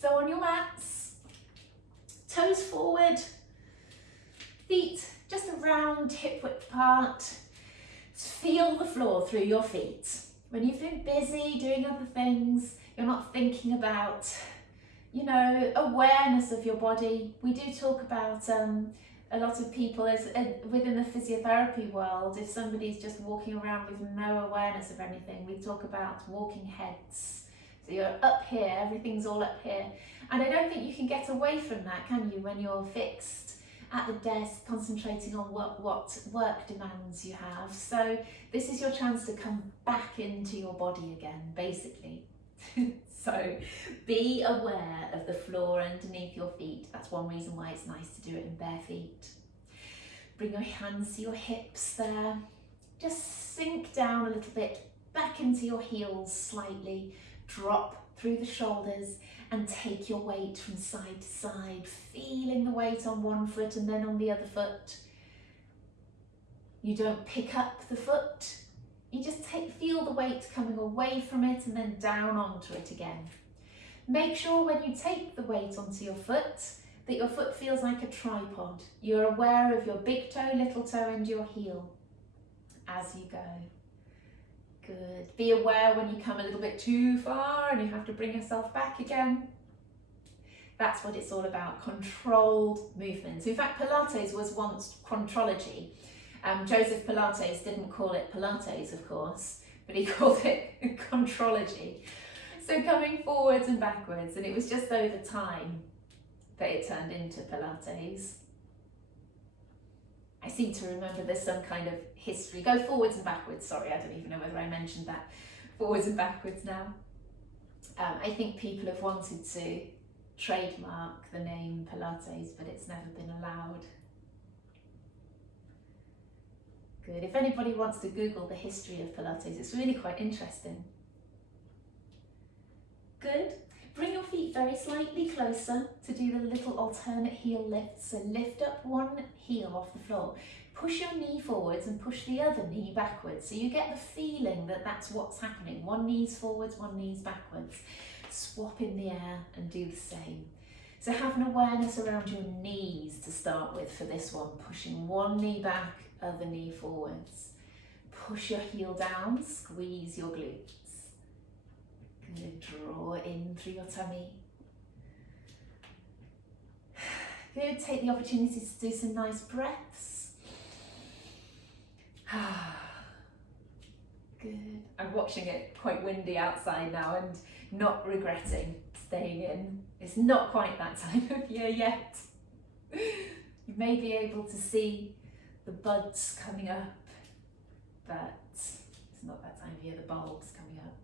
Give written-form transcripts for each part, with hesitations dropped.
So on your mats, toes forward, feet just around hip width apart. Feel the floor through your feet. When you've been busy doing other things, you're not thinking about, you know, awareness of your body. We do talk about a lot of people within the physiotherapy world, if somebody's just walking around with no awareness of anything, we talk about walking heads. So you're up here, everything's all up here. And I don't think you can get away from that, can you, when you're fixed at the desk, concentrating on what work demands you have. So this is your chance to come back into your body again, basically. So be aware of the floor underneath your feet. That's one reason why it's nice to do it in bare feet. Bring your hands to your hips there. Just sink down a little bit, back into your heels slightly. Drop through the shoulders and take your weight from side to side, feeling the weight on one foot and then on the other foot. You don't pick up the foot, you just feel the weight coming away from it and then down onto it again. Make sure when you take the weight onto your foot that your foot feels like a tripod. You're aware of your big toe, little toe and your heel as you go. Good. Be aware when you come a little bit too far and you have to bring yourself back again. That's what it's all about, controlled movements. In fact, Pilates was once contrology. Joseph Pilates didn't call it Pilates, of course, but he called it contrology. So coming forwards and backwards, and it was just over time that it turned into Pilates. I seem to remember there's some kind of history. Go forwards and backwards. Sorry, I don't even know whether I mentioned that. Forwards and backwards now. I think people have wanted to trademark the name Pilates, but it's never been allowed. Good. If anybody wants to Google the history of Pilates, it's really quite interesting. Good. Bring your feet very slightly closer to do the little alternate heel lift. So lift up one heel off the floor. Push your knee forwards and push the other knee backwards. So you get the feeling that that's what's happening. One knee's forwards, one knee's backwards. Swap in the air and do the same. So have an awareness around your knees to start with for this one. Pushing one knee back, other knee forwards. Push your heel down, squeeze your glutes. Good, draw in through your tummy. Good, take the opportunity to do some nice breaths. Good. I'm watching it quite windy outside now and not regretting staying in. It's not quite that time of year yet. You may be able to see the buds coming up, but it's not that time of year, the bulbs coming up.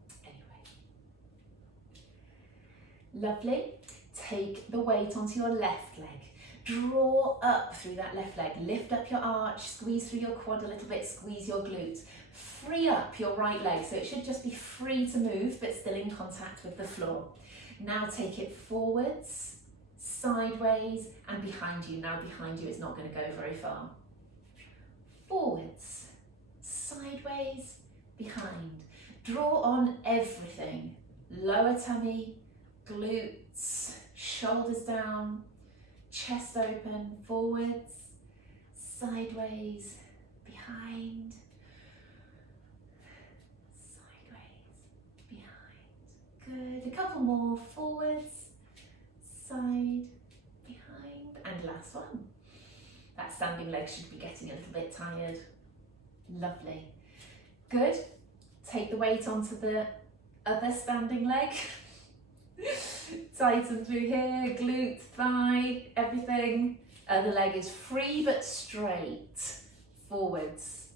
Lovely. Take the weight onto your left leg. Draw up through that left leg. Lift up your arch, squeeze through your quad a little bit, squeeze your glutes. Free up your right leg, so it should just be free to move, but still in contact with the floor. Now take it forwards, sideways, and behind you. Now behind you is not going to go very far. Forwards, sideways, behind. Draw on everything. Lower tummy, glutes, shoulders down, chest open, forwards, sideways, behind, sideways, behind. Good, a couple more, forwards, side, behind, and last one. That standing leg should be getting a little bit tired. Lovely. Good, take the weight onto the other standing leg. Tighten through here, glute, thigh, everything. Other leg is free but straight. Forwards,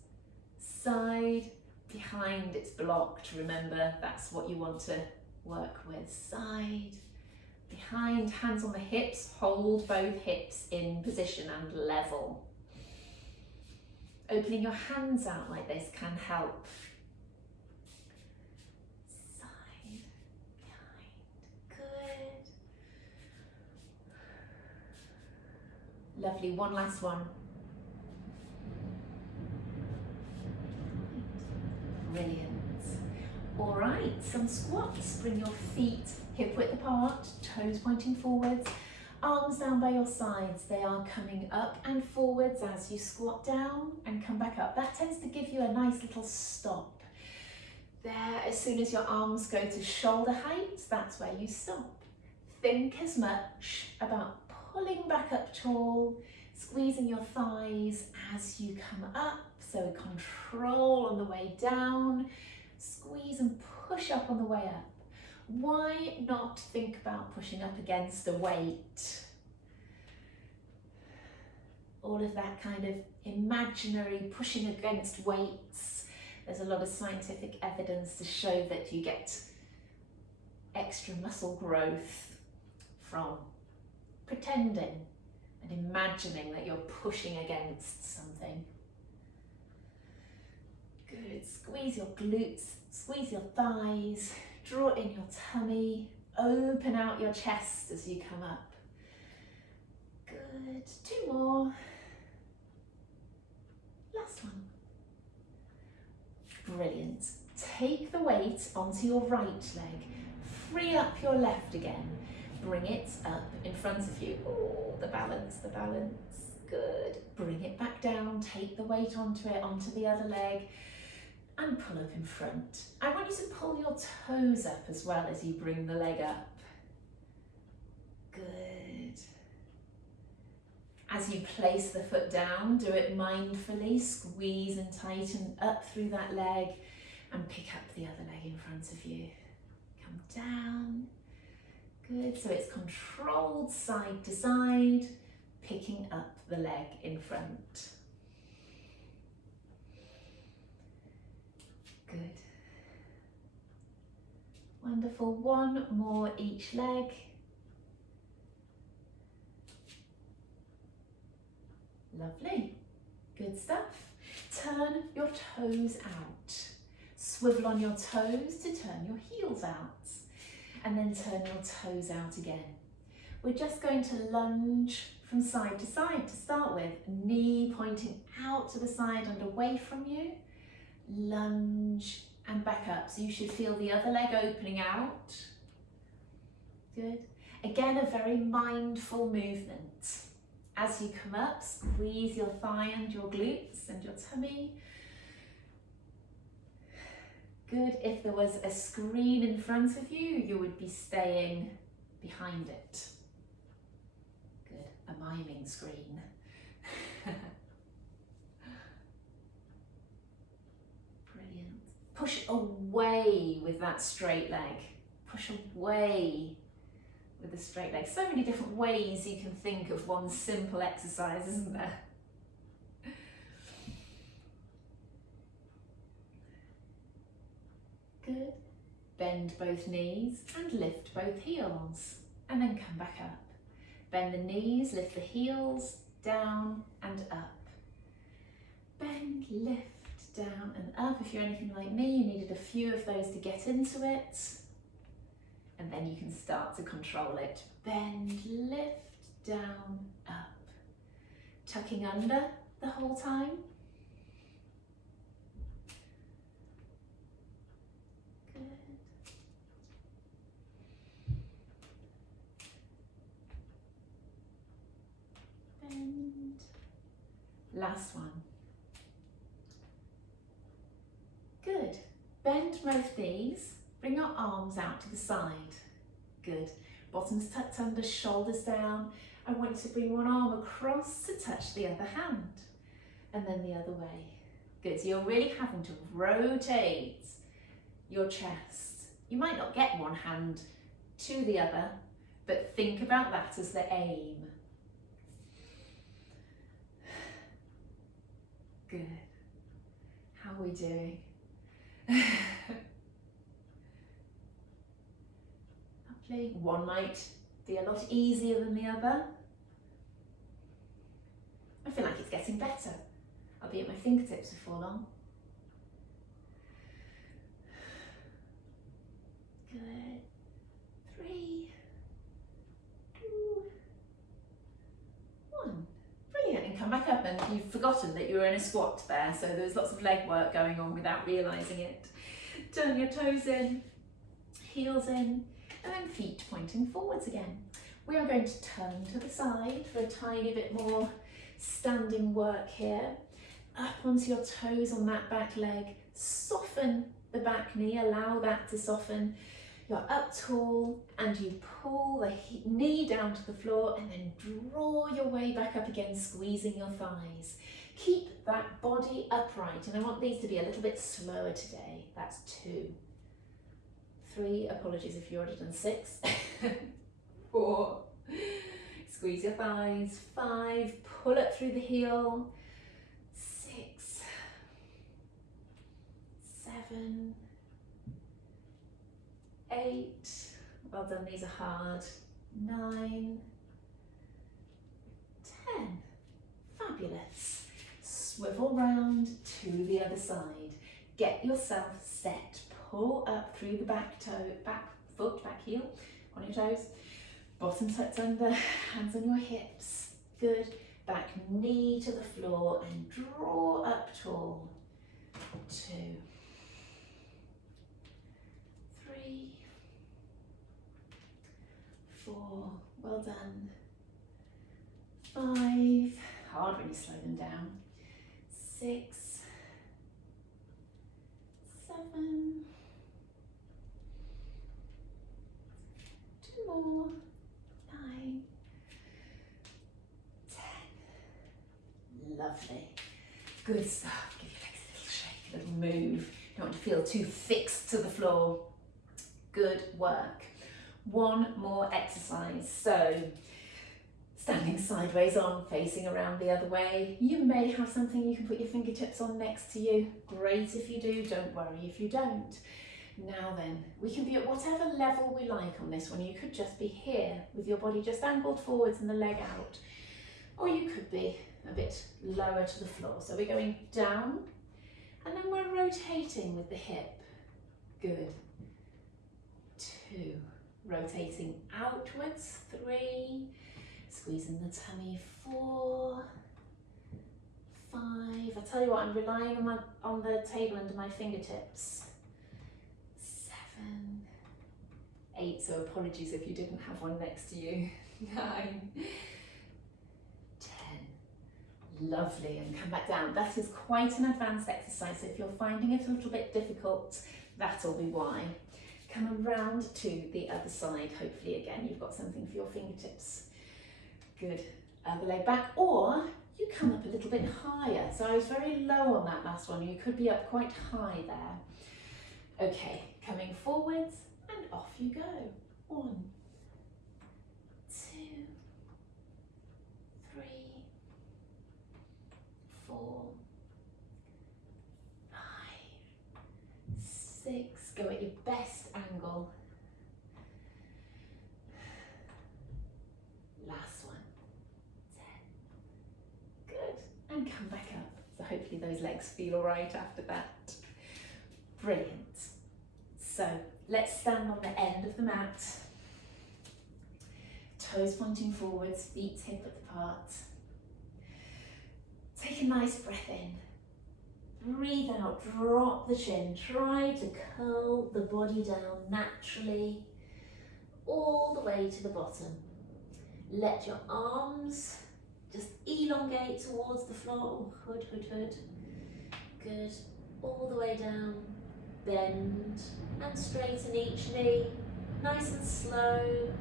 side, behind, it's blocked. Remember, that's what you want to work with. Side, behind, hands on the hips. Hold both hips in position and level. Opening your hands out like this can help. Lovely, one last one. Brilliant. All right, some squats. Bring your feet hip width apart, toes pointing forwards, arms down by your sides. They are coming up and forwards as you squat down and come back up. That tends to give you a nice little stop. There, as soon as your arms go to shoulder height, that's where you stop. Think as much about pulling back up tall, squeezing your thighs as you come up, so control on the way down, squeeze and push up on the way up. Why not think about pushing up against a weight? All of that kind of imaginary pushing against weights. There's a lot of scientific evidence to show that you get extra muscle growth from pretending and imagining that you're pushing against something. Good, squeeze your glutes, squeeze your thighs, draw in your tummy, open out your chest as you come up. Good, 2 more. Last one. Brilliant. Take the weight onto your right leg, free up your left again. Bring it up in front of you. Oh, the balance. Good. Bring it back down, take the weight onto it, onto the other leg, and pull up in front. I want you to pull your toes up as well as you bring the leg up. Good. As you place the foot down, do it mindfully, squeeze and tighten up through that leg, and pick up the other leg in front of you. Come down. Good, so it's controlled side to side, picking up the leg in front. Good. Wonderful, 1 more each leg. Lovely, good stuff. Turn your toes out. Swivel on your toes to turn your heels out. And then turn your toes out again. We're just going to lunge from side to side to start with. Knee pointing out to the side and away from you. Lunge and back up. So you should feel the other leg opening out. Good. Again, a very mindful movement. As you come up, squeeze your thigh and your glutes and your tummy. Good. If there was a screen in front of you, you would be staying behind it. Good. A miming screen. Brilliant. Push away with that straight leg. Push away with the straight leg. So many different ways you can think of one simple exercise, isn't there? Good. Bend both knees and lift both heels, and then come back up. Bend the knees, lift the heels, down and up. Bend, lift, down and up. If you're anything like me, you needed a few of those to get into it. And then you can start to control it. Bend, lift, down, up. Tucking under the whole time. Last one. Good. Bend both knees, bring your arms out to the side. Good. Bottoms tucked under, shoulders down. I want you to bring one arm across to touch the other hand, and then the other way. Good. So you're really having to rotate your chest. You might not get one hand to the other, but think about that as the aim. Good. How are we doing? Lovely. One might be a lot easier than the other. I feel like it's getting better. I'll be at my fingertips before long. Good. 3, 2, 1. Brilliant. And come back up, and you've forgotten that you were in a squat there, so there was lots of leg work going on without realising it. Turn your toes in, heels in, and then feet pointing forwards again. We are going to turn to the side for a tiny bit more standing work here. Up onto your toes on that back leg. Soften the back knee, allow that to soften. You're up tall and you pull the knee down to the floor and then draw your way back up again, squeezing your thighs. Keep that body upright, and I want these to be a little bit slower today. That's 2. 3, apologies if you already done 6. 4, squeeze your thighs. 5, pull up through the heel. 6, 7, 8, well done, these are hard. 9, 10, fabulous. Swivel round to the other side. Get yourself set. Pull up through the back toe, back foot, back heel on your toes. Bottom tucked under, hands on your hips. Good. Back knee to the floor and draw up tall. 2, 3, 4, well done. 5, hard when you slow them down. 6, 7, 2 more, 9, 10. Lovely. Good stuff. Give your legs a little shake, a little move. Don't want to feel too fixed to the floor. Good work. One more exercise. So, standing sideways on, facing around the other way. You may have something you can put your fingertips on next to you. Great if you do, don't worry if you don't. Now then, we can be at whatever level we like on this one. You could just be here with your body just angled forwards and the leg out. Or you could be a bit lower to the floor. So we're going down and then we're rotating with the hip. Good. 2, rotating outwards. 3, squeezing the tummy. 4, 5. I tell you what, I'm relying on the table under my fingertips. 7, 8. So apologies if you didn't have one next to you. 9, 10. Lovely, and come back down. That is quite an advanced exercise. So if you're finding it a little bit difficult, that'll be why. Come around to the other side. Hopefully again you've got something for your fingertips. Good. Other leg back, or you come up a little bit higher. So I was very low on that last one. You could be up quite high there. Okay, coming forwards and off you go. 1, 2, 3, 4, 5, 6. Go at your best angle. Last one. 10. Good. And come back up. So hopefully those legs feel all right after that. Brilliant. So let's stand on the end of the mat. Toes pointing forwards, feet hip width apart. Take a nice breath in. Breathe out, drop the chin. Try to curl the body down naturally all the way to the bottom. Let your arms just elongate towards the floor. Hood, hood, hood. Good. All the way down. Bend and straighten each knee. Nice and slow.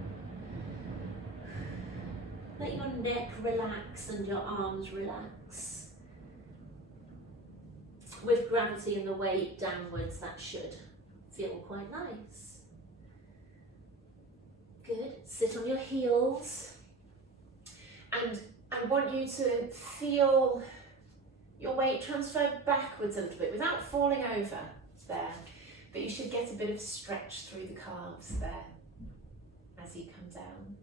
Let your neck relax and your arms relax. With gravity and the weight downwards, that should feel quite nice. Good. Sit on your heels. And I want you to feel your weight transfer backwards a little bit without falling over there. But you should get a bit of stretch through the calves there as you come down.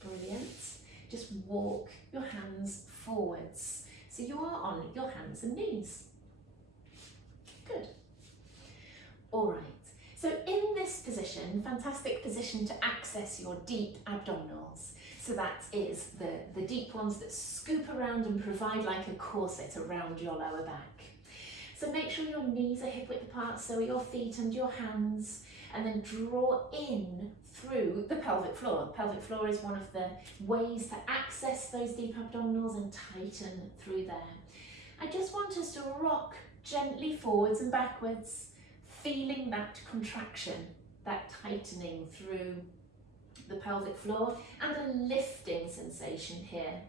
Brilliant. Just walk your hands forwards. So you are on your hands and knees. Good. All right. So in this position, fantastic position to access your deep abdominals. So that is the deep ones that scoop around and provide like a corset around your lower back. So make sure your knees are hip width apart, so are your feet and your hands, and then draw in through the pelvic floor. The pelvic floor is one of the ways to access those deep abdominals and tighten through there. I just want us to rock gently forwards and backwards, feeling that contraction, that tightening through the pelvic floor, and a lifting sensation here.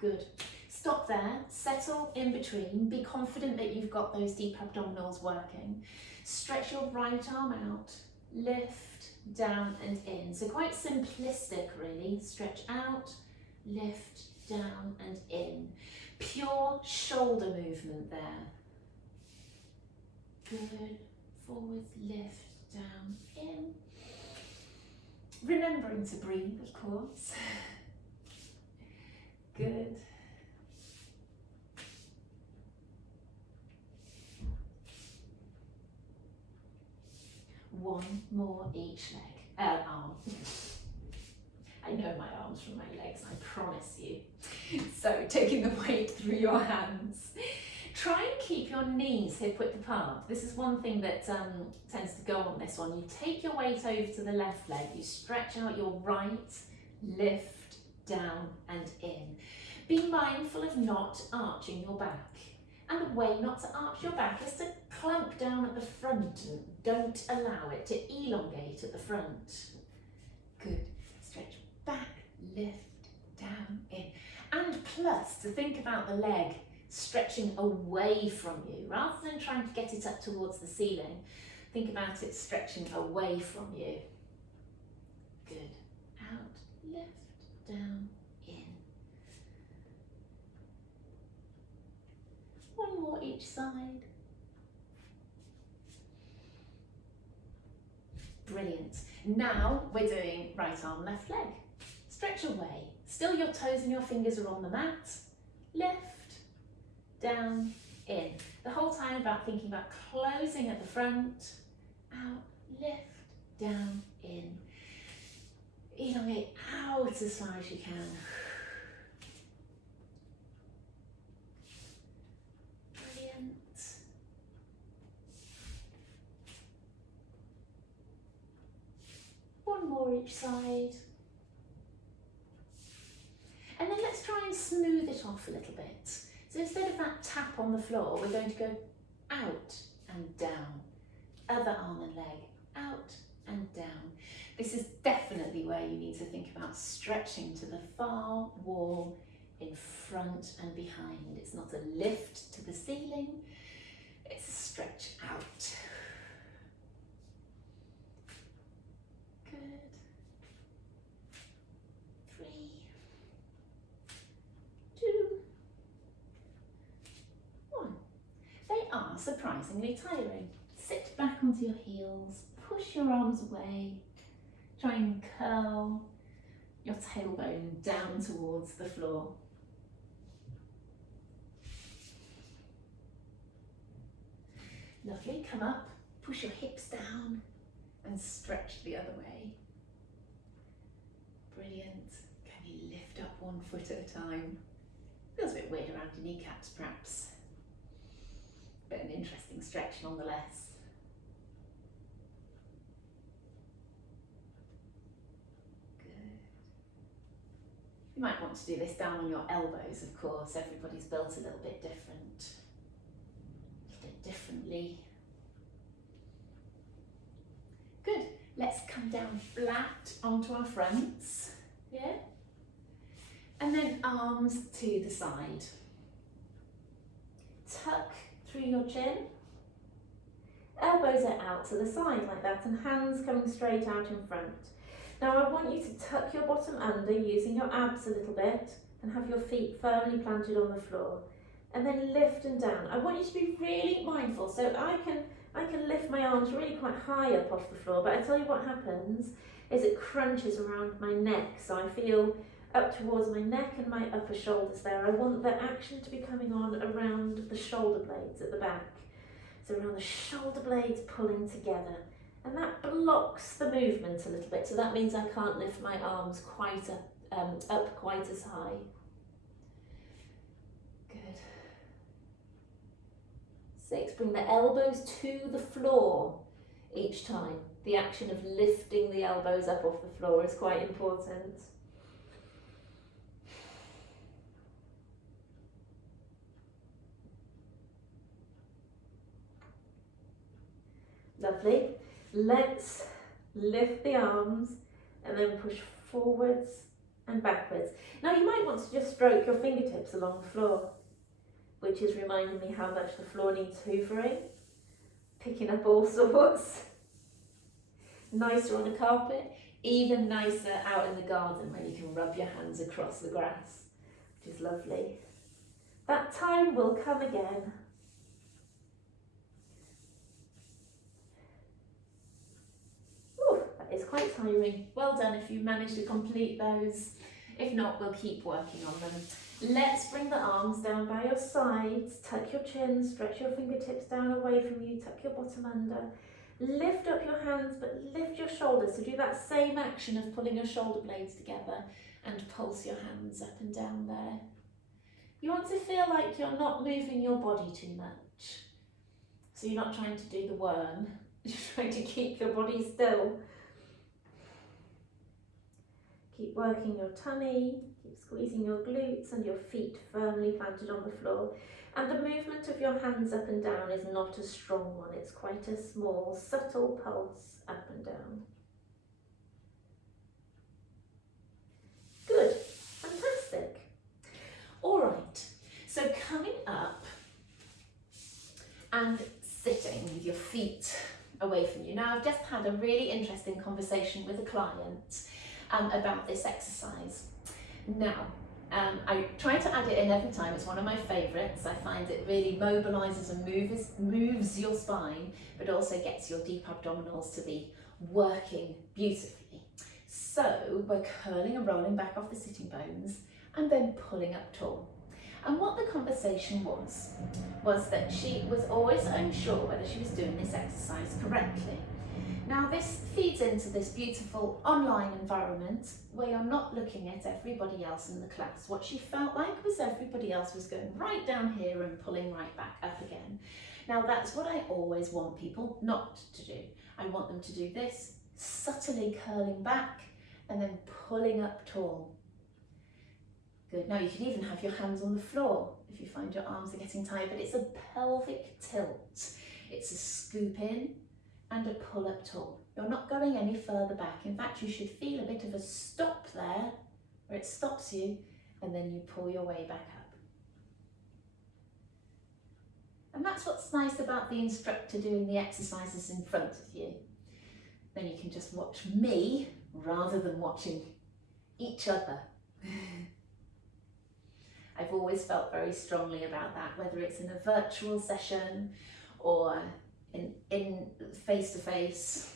Good. Stop there, settle in between, be confident that you've got those deep abdominals working. Stretch your right arm out, lift, down and in. So quite simplistic really, stretch out, lift, down and in. Pure shoulder movement there. Good, forwards, lift, down, in. Remembering to breathe, of course. Good. One more each leg, arm. I know my arms from my legs, I promise you. So taking the weight through your hands. Try and keep your knees hip width apart. This is one thing that tends to go on this one. You take your weight over to the left leg, you stretch out your right, lift, down and in. Be mindful of not arching your back. And the way not to arch your back is to clamp down at the front and don't allow it to elongate at the front. Good. Stretch back, lift, down, in. And plus, to think about the leg stretching away from you, rather than trying to get it up towards the ceiling, think about it stretching away from you. Good. Out, lift, down, in. One more each side. Brilliant. Now we're doing right arm, left leg. Stretch away. Still your toes and your fingers are on the mat. Lift, down, in. The whole time about thinking about closing at the front. Out, lift, down, in. Elongate out as far as you can. One more each side. And then let's try and smooth it off a little bit. So instead of that tap on the floor, we're going to go out and down. Other arm and leg, out and down. This is definitely where you need to think about stretching to the far wall in front and behind. It's not a lift to the ceiling, it's a stretch out. Good. 3, 2, 1. They are surprisingly tiring. Sit back onto your heels, push your arms away, try and curl your tailbone down towards the floor. Lovely, come up, push your hips down and stretch the other way. Brilliant. Can you lift up one foot at a time? Feels a bit weird around your kneecaps perhaps, but an interesting stretch nonetheless. Good. You might want to do this down on your elbows, of course. Everybody's built a little bit different. Differently. Good. Let's come down flat onto our fronts. Yeah. And then arms to the side. Tuck through your chin. Elbows are out to the side like that and hands coming straight out in front. Now I want you to tuck your bottom under using your abs a little bit and have your feet firmly planted on the floor. And then lift and down. I want you to be really mindful. So I can lift my arms really quite high up off the floor, but I tell you what happens is it crunches around my neck. So I feel up towards my neck and my upper shoulders there. I want the action to be coming on around the shoulder blades at the back. So around the shoulder blades pulling together And that blocks the movement a little bit, so that means I can't lift my arms quite up quite as high. Good. 6, bring the elbows to the floor each time. The action of lifting the elbows up off the floor is quite important. Lovely. Let's lift the arms and then push forwards and backwards. Now you might want to just stroke your fingertips along the floor, which is reminding me how much the floor needs hoovering, picking up all sorts. Nicer on a carpet, even nicer out in the garden when you can rub your hands across the grass, which is lovely. That time will come again. Ooh, that is quite tiring. Well done if you managed to complete those. If not, we'll keep working on them. Let's bring the arms down by your sides, tuck your chin, stretch your fingertips down away from you, tuck your bottom under. Lift up your hands, but lift your shoulders. So do that same action of pulling your shoulder blades together and pulse your hands up and down there. You want to feel like you're not moving your body too much. So you're not trying to do the worm, you're trying to keep your body still. Keep working your tummy, keep squeezing your glutes and your feet firmly planted on the floor. And the movement of your hands up and down is not a strong one, it's quite a small, subtle pulse up and down. Good, fantastic. All right, so coming up and sitting with your feet away from you. Now I've just had a really interesting conversation with a client about this exercise. Now, I try to add it in every time, it's one of my favourites. I find it really mobilises and moves your spine, but also gets your deep abdominals to be working beautifully. So we're curling and rolling back off the sitting bones and then pulling up tall. And what the conversation was that she was always unsure whether she was doing this exercise correctly. Now this feeds into this beautiful online environment where you're not looking at everybody else in the class. What she felt like was everybody else was going right down here and pulling right back up again. Now that's what I always want people not to do. I want them to do this, subtly curling back and then pulling up tall. Good. Now you can even have your hands on the floor if you find your arms are getting tired, but it's a pelvic tilt. It's a scoop in and a pull up tall. You're not going any further back. In fact, you should feel a bit of a stop there where it stops you and then you pull your way back up. And that's what's nice about the instructor doing the exercises in front of you. Then you can just watch me rather than watching each other. I've always felt very strongly about that, whether it's in a virtual session or in face-to-face.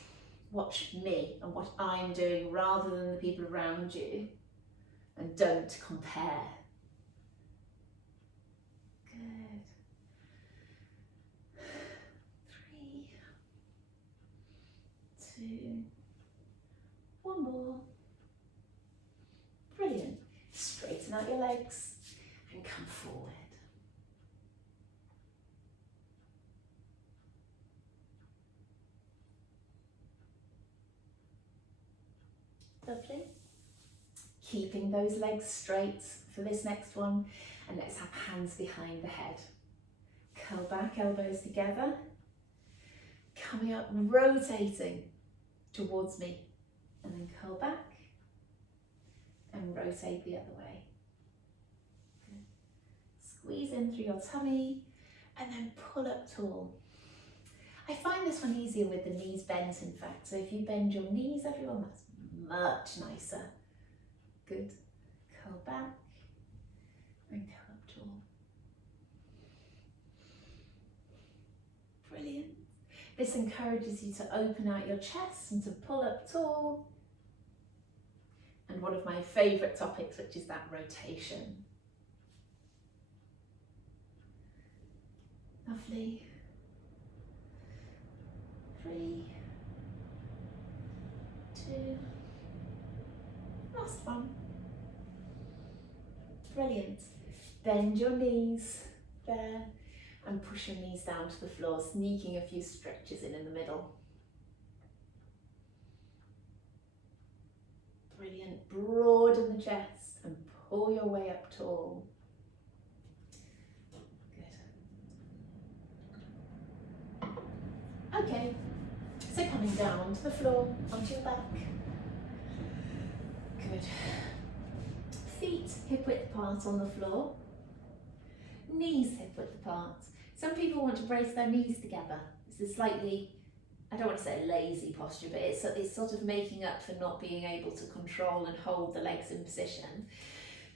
Watch me and what I'm doing rather than the people around you, and don't compare. Good. 3, 2, 1 more. Brilliant. Straighten out your legs and come forward. Lovely. Keeping those legs straight for this next one, and let's have hands behind the head. Curl back, elbows together, coming up and rotating towards me, and then curl back and rotate the other way. Good. Squeeze in through your tummy and then pull up tall. I find this one easier with the knees bent, in fact, so if you bend your knees, everyone, that's much nicer. Good. Curl back and curl up tall. Brilliant. This encourages you to open out your chest and to pull up tall. And one of my favourite topics, which is that rotation. Lovely. 3, Brilliant. Bend your knees there and push your knees down to the floor, sneaking a few stretches in the middle. Brilliant. Broaden the chest and pull your way up tall. Good. Okay, so coming down to the floor, onto your back. Good. Feet hip width apart on the floor. Knees hip width apart. Some people want to brace their knees together. It's a slightly, I don't want to say lazy posture, but it's sort of making up for not being able to control and hold the legs in position.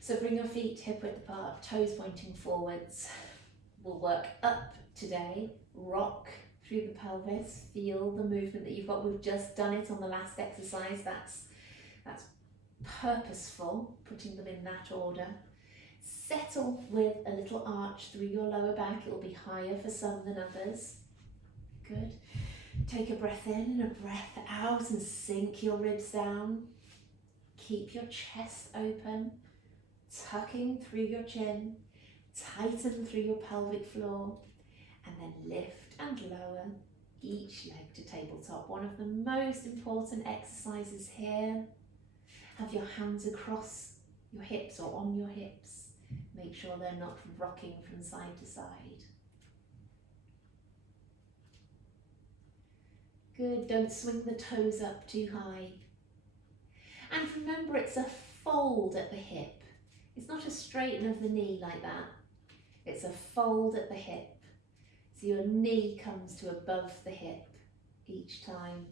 So bring your feet hip width apart, toes pointing forwards. We'll work up today, rock through the pelvis, feel the movement that you've got. We've just done it on the last exercise. That's purposeful, putting them in that order. Settle with a little arch through your lower back. It will be higher for some than others. Good. Take a breath in and a breath out and sink your ribs down. Keep your chest open, tucking through your chin, tighten through your pelvic floor, and then lift and lower each leg to tabletop. One of the most important exercises here. Have your hands across your hips or on your hips. Make sure they're not rocking from side to side. Good, don't swing the toes up too high. And remember, it's a fold at the hip. It's not a straighten of the knee like that. It's a fold at the hip. So your knee comes to above the hip each time.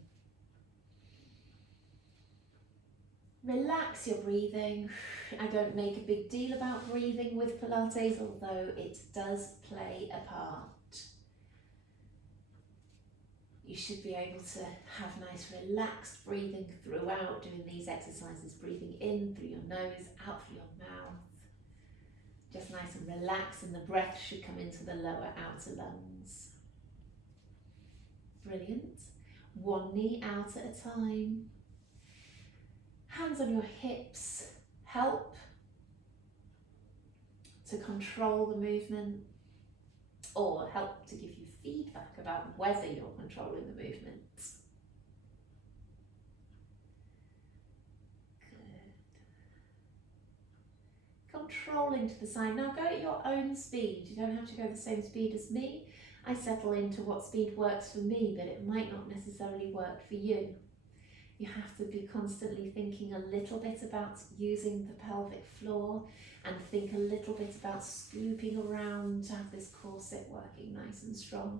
Relax your breathing. I don't make a big deal about breathing with Pilates, although it does play a part. You should be able to have nice relaxed breathing throughout doing these exercises. Breathing in through your nose, out through your mouth. Just nice and relaxed, and the breath should come into the lower outer lungs. Brilliant. One knee out at a time. Hands on your hips help to control the movement, or help to give you feedback about whether you're controlling the movement. Good. Control into the side. Now go at your own speed. You don't have to go the same speed as me. I settle into what speed works for me, but it might not necessarily work for you. You have to be constantly thinking a little bit about using the pelvic floor, and think a little bit about scooping around to have this corset working nice and strong,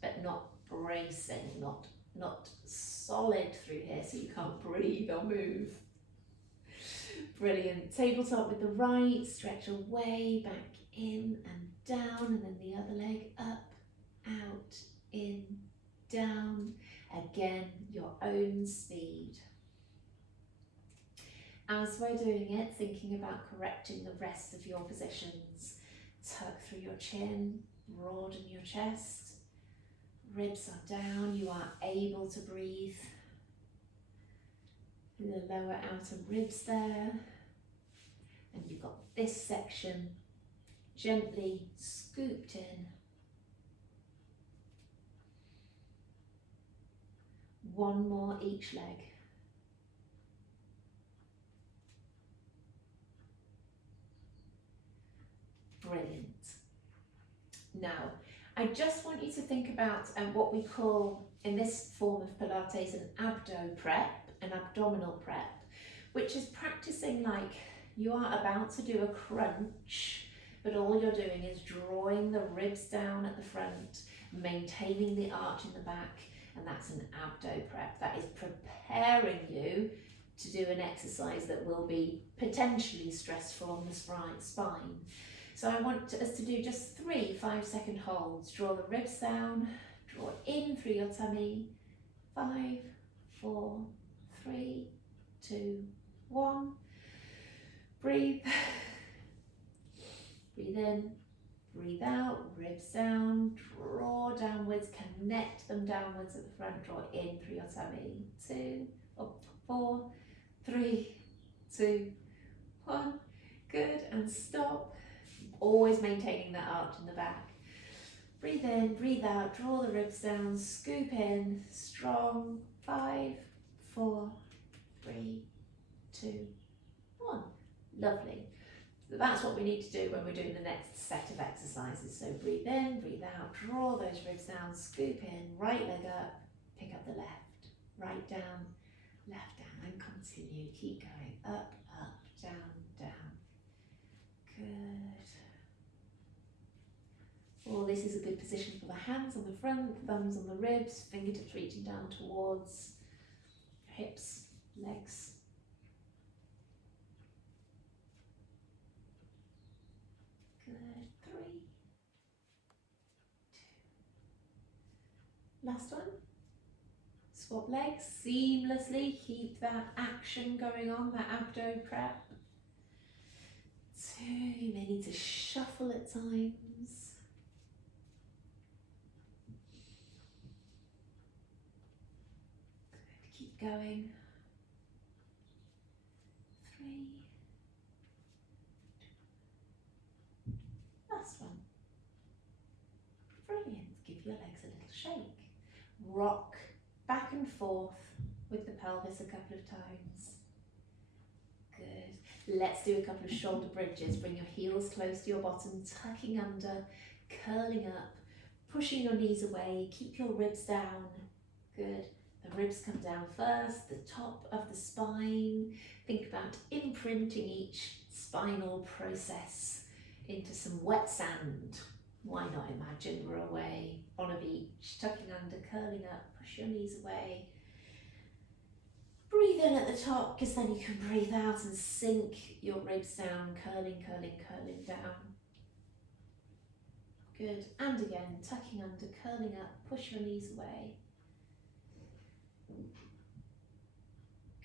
but not bracing, not solid through here so you can't breathe or move. Brilliant. Tabletop with the right, stretch away, back in and down, and then the other leg up, out, in, down. Again, your own speed. As we're doing it, thinking about correcting the rest of your positions. Tuck through your chin, broaden your chest. Ribs are down, you are able to breathe. In the lower outer ribs there. And you've got this section gently scooped in. One more each leg. Brilliant. Now, I just want you to think about what we call in this form of Pilates an abdo prep, an abdominal prep, which is practicing like you are about to do a crunch, but all you're doing is drawing the ribs down at the front, maintaining the arch in the back, and that's an abdo prep. That is preparing you to do an exercise that will be potentially stressful on the spine. So I want us to do just 3 5-second holds. Draw the ribs down, draw in through your tummy. 5, 4, 3, 2, 1. Breathe. Breathe in, breathe out, ribs down, draw downwards, connect them downwards at the front, draw in through your tummy. 2, 4, 3, 2, 1. Good, and stop. Always maintaining that arch in the back. Breathe in, breathe out, draw the ribs down, scoop in, strong. 5, 4, 3, 2, 1. Lovely. So that's what we need to do when we're doing the next set of exercises. So breathe in, breathe out, draw those ribs down, scoop in, right leg up, pick up the left, right down, left down, and continue. Keep going, up, up, down, down. Good. Well, this is a good position for the hands on the front, thumbs on the ribs, fingertips reaching down towards hips, legs. Good. 3, 2. Last one. Swap legs seamlessly. Keep that action going on, that abdo prep. 2. You may need to shuffle at times. Good. Keep going. 3. Last one. Brilliant. Give your legs a little shake. Rock back and forth with the pelvis a couple of times. Good. Let's do a couple of shoulder bridges. Bring your heels close to your bottom, tucking under, curling up, pushing your knees away. Keep your ribs down. Good. The ribs come down first, the top of the spine. Think about imprinting each spinal process into some wet sand. Why not imagine we're away on a beach, tucking under, curling up, push your knees away. Breathe in at the top, because then you can breathe out and sink your ribs down, curling, curling, curling down. Good, and again, tucking under, curling up, push your knees away.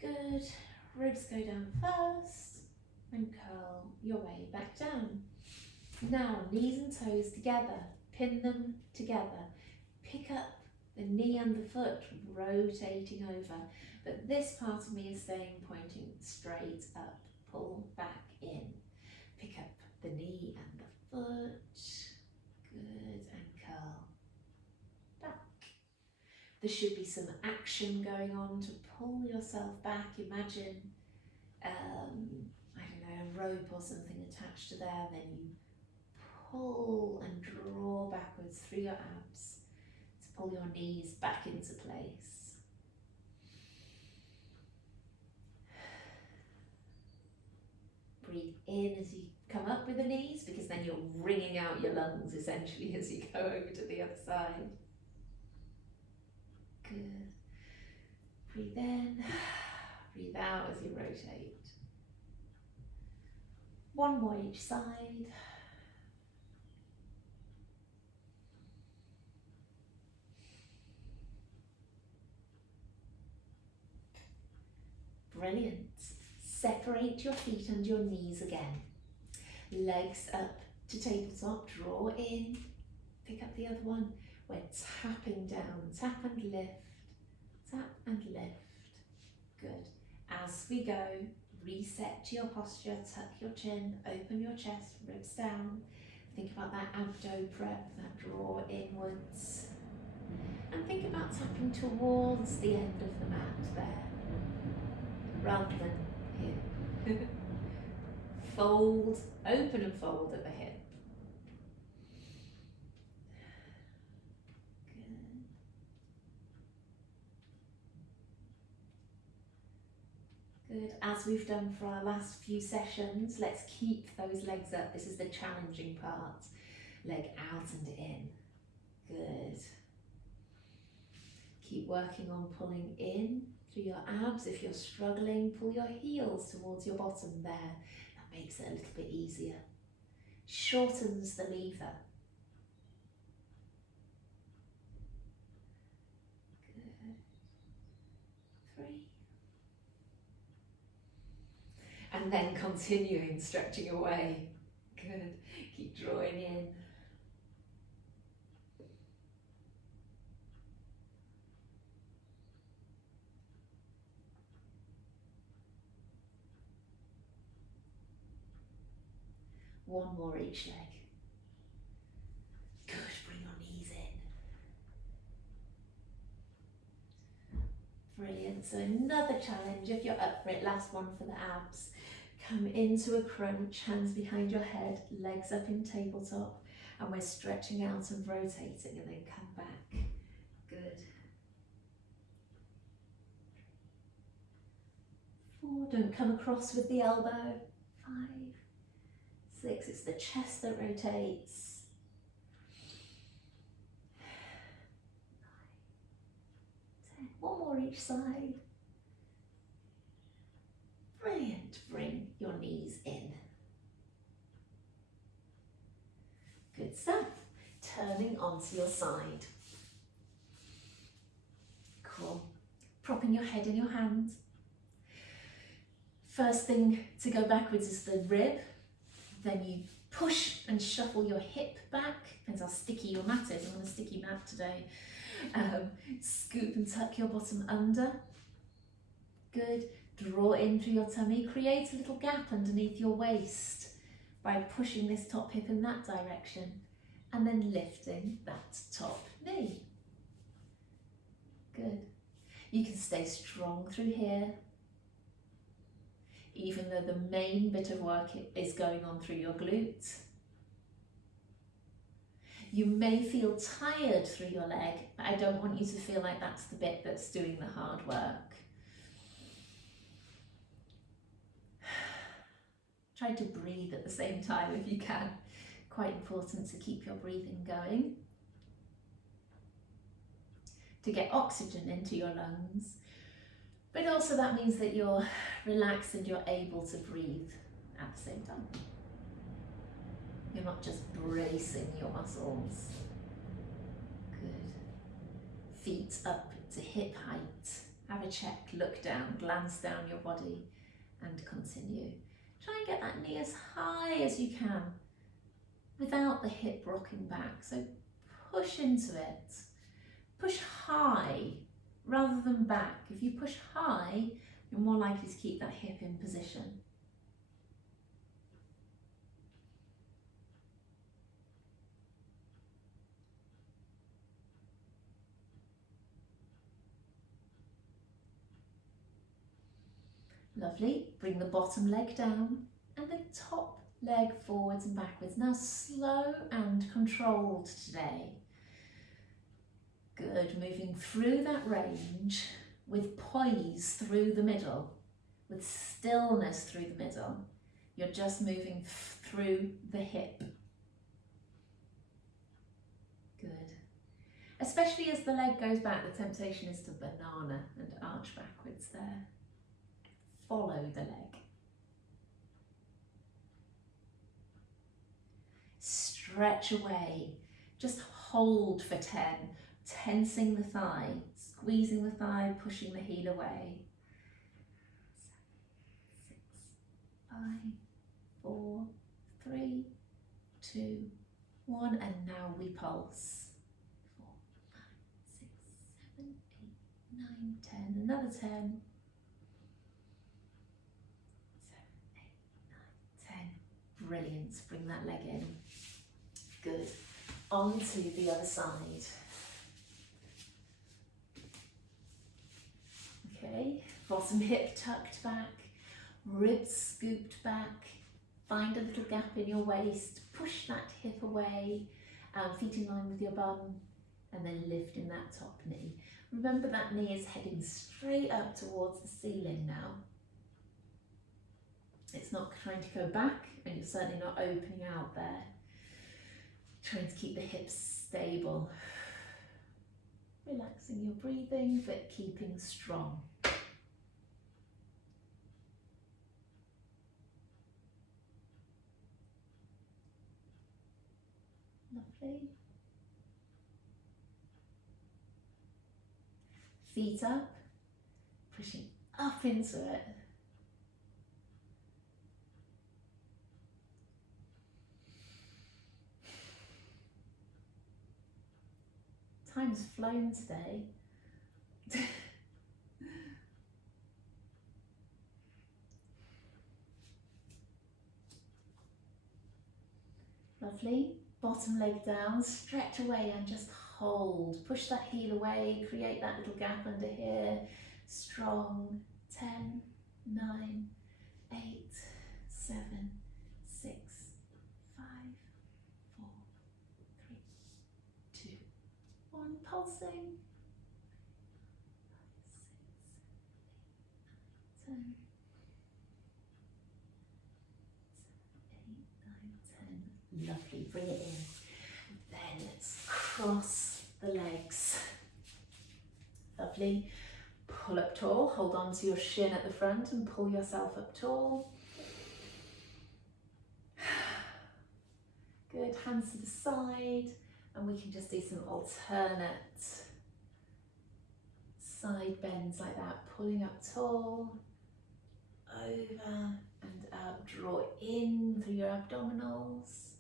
Good, ribs go down first, and curl your way back down. Now, knees and toes together, pin them together. Pick up the knee and the foot, rotating over. But this part of me is staying pointing straight up. Pull back in. Pick up the knee and the foot. Good, and curl back. There should be some action going on to pull yourself back. Imagine, I don't know, a rope or something attached to there. Then you pull and draw backwards through your abs to pull your knees back into place. Breathe in as you come up with the knees, because then you're wringing out your lungs essentially as you go over to the other side. Good. Breathe in, breathe out as you rotate. One more each side. Brilliant. Separate your feet and your knees again. Legs up to tabletop, draw in, pick up the other one. We're tapping down, tap and lift, tap and lift. Good. As we go, reset to your posture, tuck your chin, open your chest, ribs down. Think about that abdo prep, that draw inwards. And think about tapping towards the end of the mat there, rather than here. Fold, open and fold at the hip. Good. Good. As we've done for our last few sessions, let's keep those legs up. This is the challenging part. Leg out and in. Good. Keep working on pulling in through your abs. If you're struggling, pull your heels towards your bottom there. That makes it a little bit easier. Shortens the lever. Good. 3. And then continuing, stretching away. Good. Keep drawing in. One more each leg. Good, bring your knees in. Brilliant, so another challenge if you're up for it, last one for the abs. Come into a crunch, hands behind your head, legs up in tabletop, and we're stretching out and rotating, and then come back. Good. 4, don't come across with the elbow. 5, 6, it's the chest that rotates. 9, 10, one more each side. Brilliant, bring your knees in. Good stuff. Turning onto your side. Cool. Propping your head in your hands. First thing to go backwards is the rib. Then you push and shuffle your hip back. Depends how sticky your mat is. I'm on a sticky mat today. Scoop and tuck your bottom under. Good. Draw in through your tummy. Create a little gap underneath your waist by pushing this top hip in that direction. And then lifting that top knee. Good. You can stay strong through here, even though the main bit of work is going on through your glutes. You may feel tired through your leg, but I don't want you to feel like that's the bit that's doing the hard work. Try to breathe at the same time if you can. Quite important to keep your breathing going. To get oxygen into your lungs. But also that means that you're relaxed and you're able to breathe at the same time. You're not just bracing your muscles. Good. Feet up to hip height. Have a check, look down, glance down your body and continue. Try and get that knee as high as you can without the hip rocking back. So push into it. Push high rather than back. If you push high, you're more likely to keep that hip in position. Lovely. Bring the bottom leg down and the top leg forwards and backwards. Now slow and controlled today. Good, moving through that range with poise through the middle, with stillness through the middle. You're just moving through the hip. Good. Especially as the leg goes back, the temptation is to banana and arch backwards there. Follow the leg. Stretch away. Just hold for 10. Tensing the thigh, squeezing the thigh, pushing the heel away. 7, 6, 5, 4, 3, 2, 1, and now we pulse. 4, 5, 6, 7, 8, 9, 10. Another 10. 7, 8, 9, 10. Brilliant. Bring that leg in. Good. On to the other side. Okay, bottom hip tucked back, ribs scooped back, find a little gap in your waist, push that hip away, feet in line with your bum, and then lifting that top knee. Remember that knee is heading straight up towards the ceiling now. It's not trying to go back, and you're certainly not opening out there. Trying to keep the hips stable. Relaxing your breathing, but keeping strong. Lovely. Feet up, pushing up into it. Time's flown today. Lovely. Bottom leg down, stretch away and just hold. Push that heel away, create that little gap under here. Strong. 10, 9, 8, 7, 6, 5, 4, 3, 2, 1. Pulsing. 5, 6, 8, 9, 10. 8, 9, 10. Lovely, bring it in. Then let's cross the legs. Lovely. Pull up tall, hold on to your shin at the front and pull yourself up tall. Good, hands to the side, and we can just do some alternate side bends like that, pulling up tall, over and up, draw in through your abdominals.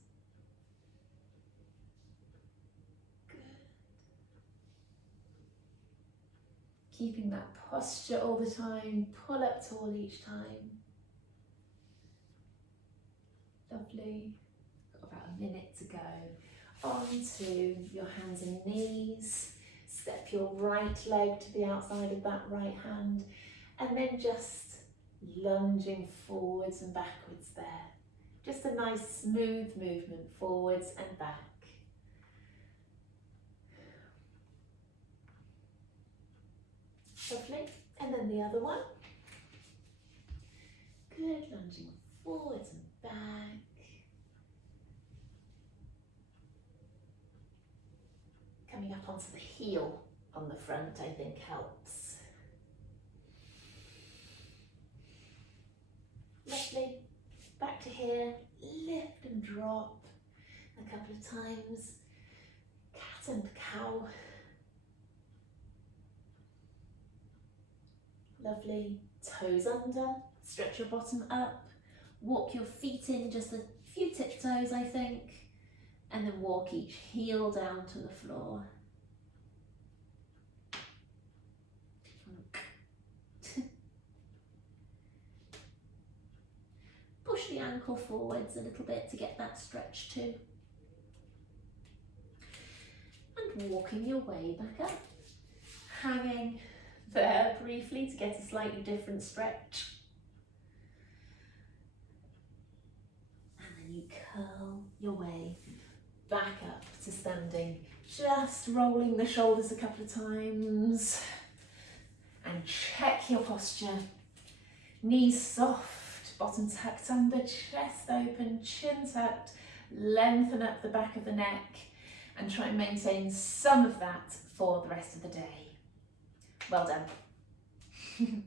Keeping that posture all the time, pull up tall each time. Lovely. Got about a minute to go. Onto your hands and knees. Step your right leg to the outside of that right hand, and then just lunging forwards and backwards there. Just a nice smooth movement forwards and back. Lovely. And then the other one. Good, lunging forwards and back. Coming up onto the heel on the front, I think, helps. Lovely. Back to here. Lift and drop a couple of times. Cat and cow. Lovely. Toes under, stretch your bottom up, walk your feet in just a few tiptoes, I think, and then walk each heel down to the floor. Push the ankle forwards a little bit to get that stretch too. And walking your way back up, hanging there briefly to get a slightly different stretch. And then you curl your way back up to standing, just rolling the shoulders a couple of times. And check your posture. Knees soft, bottom tucked under, chest open, chin tucked, lengthen up the back of the neck, and try and maintain some of that for the rest of the day. Well done.